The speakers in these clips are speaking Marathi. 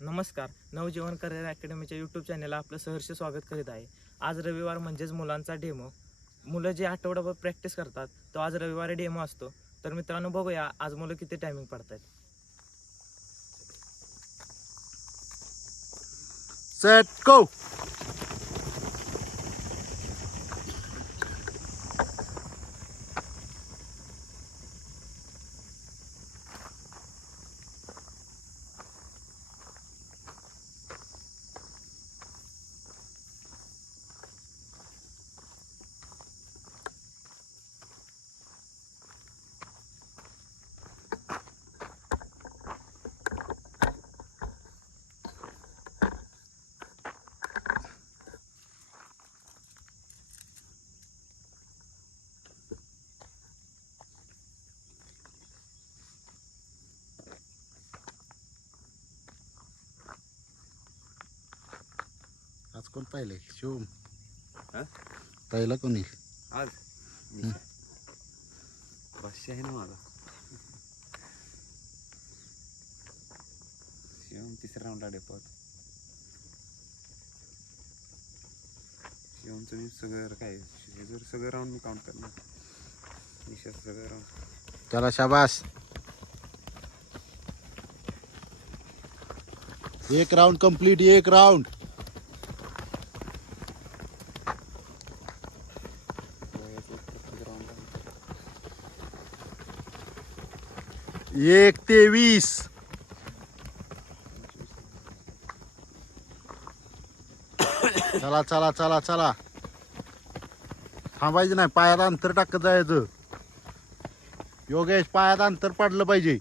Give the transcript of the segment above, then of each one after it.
नमस्कार. नवजीवन करिअर अकॅडमीच्या यूट्यूब चॅनलला आपलं सहर्ष स्वागत करीत आहे. आज रविवार म्हणजेच मुलांचा डेमो मुलं जे आठवडाभर प्रॅक्टिस करतात तो आज रविवारी डेमो असतो. तर मित्रांनो बघूया आज मुलं किती टायमिंग पडतात सेट गो कोण पाहिले शिवम हा? पहिला कोणी आज पाचशे आहे ना माझा शिवम तिसऱ्या राऊंडला डेपोत शिवमचं मी सगळं काय हे जर सगळं राऊंड मी काउंट करणार निशाचं सगळं राऊंड चला शाबास एक राऊंड कंप्लीट एक राऊंड एक ते वीस. चला चला चला चला. थांबायचं नाही पायात अंतर टाकत जायचं. योगेश पायात अंतर पाडलं पाहिजे.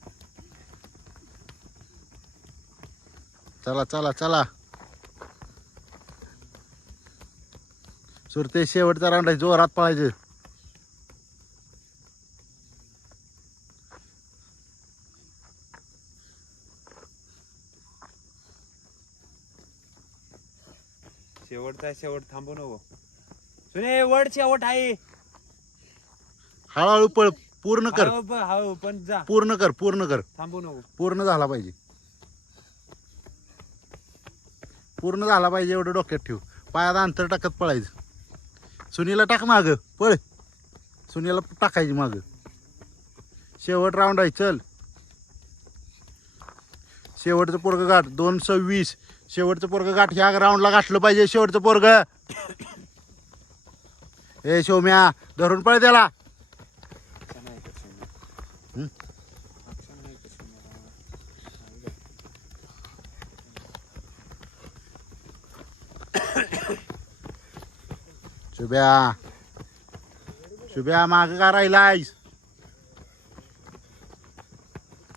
चला चला चला. सुरते शेवटचा राऊंड जोरात पळायचं. शेवटचा शेवट थांबू नको. सुने वड शेवट आहे. हळूहळू पळ पूर्ण कर. पण जा. पूर्ण कर पूर्ण कर. थांबू नको. पूर्ण झाला पाहिजे. पूर्ण झाला पाहिजे एवढं डोक्यात ठेव. पायात अंतर टाकत पळायचं. सुनीला टाक माग पळ. सुनीला टाकायची माग. शेवट राऊंड आहे चल. शेवटचं पोरग गाठ दोन सव्वीस शेवटचं पोरग गाठ ह्या राऊंडला गाठलं पाहिजे शेवटचं पोरग. ए शोम्या धरून पळ त्याला. शुभ्या. शुभ्या माग का राहिलायस?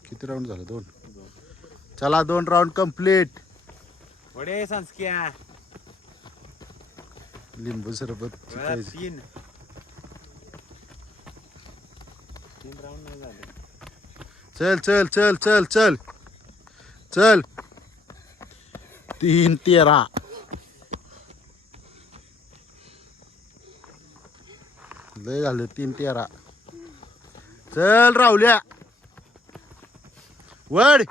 किती राऊंड झालं? दोन. चला दोन राऊंड कंप्लीट वडे संस्क्या लिंबू सरबत चिकायचं. तीन तीन राऊंड नाही झाले चल चल चल चल चल चल तीन तेरा लय झालं तीन तेरा चल राहुल्या वड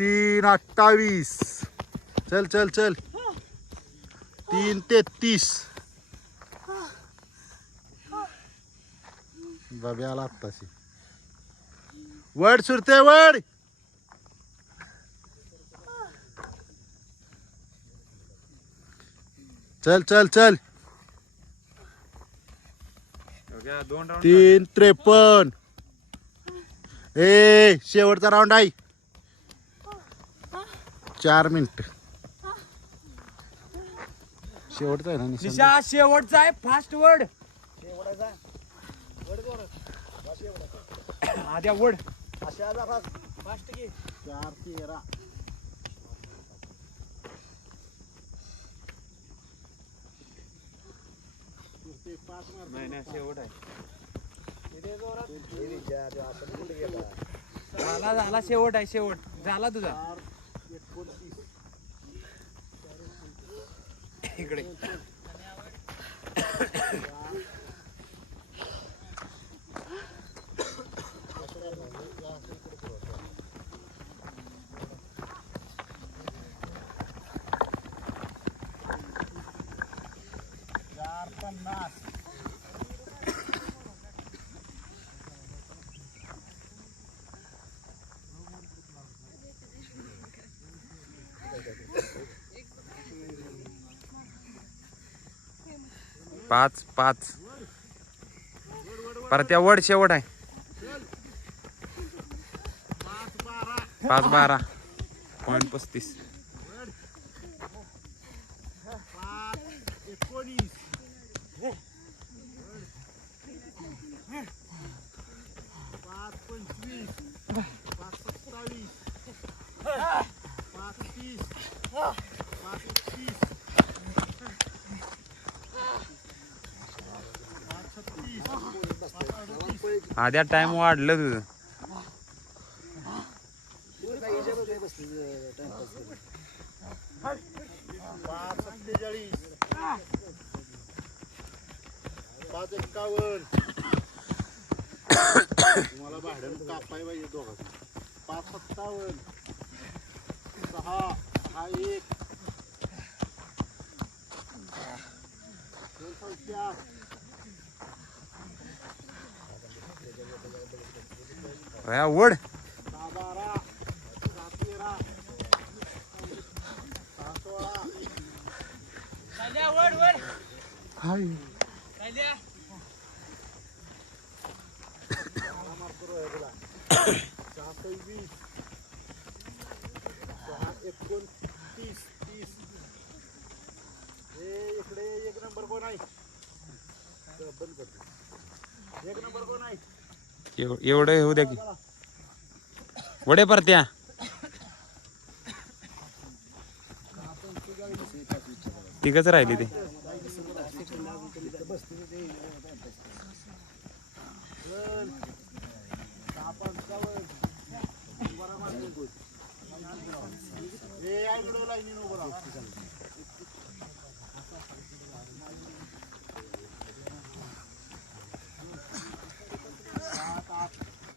तीन अठ्ठावीस. चल चल चल. तीन तेहतीस. बाबी आला आत्ताशी. वड सुरते वड. चल चल चल. तीन त्रेपन्न. ए शेवटचा राऊंड आहे. चार मिनिट. शेवटचा आहे ना? निशा शेवटचा आहे. फास्ट वर्ड आद्या वड चार तेरा. नाही नाही शेवट आहे. झाला झाला शेवट आहे शेवट. झाला तुझा. इकडे. चार पन्नास. पाच पाच. परत त्या वड शेवट आहे. पाच बारा. पाच बारा पॉईंट पस्तीस पाच एकोणीस पाच पंचवीस पाच सत्तावीस पाच तीस पाच एकतीस पाच छत्तीस पाच अडतीस आध्या टाइम वाढलं तुझं. पाच पाच एक्कावन्न तुम्हाला भाड्यानं कापाय पाहिजे दोघं पाच सत्तावन्न. सहा सहा एक दोन संख्या भया वड. सहा हाय सहा सव्वीस सहा एकोणतीस तीस हे इकडे एक नंबर कोण आहे तर बंद करतो एक नंबर कोण आहे एव- एवढं होऊ द्या की. वडे परत्या तिघच राहिली ते. चल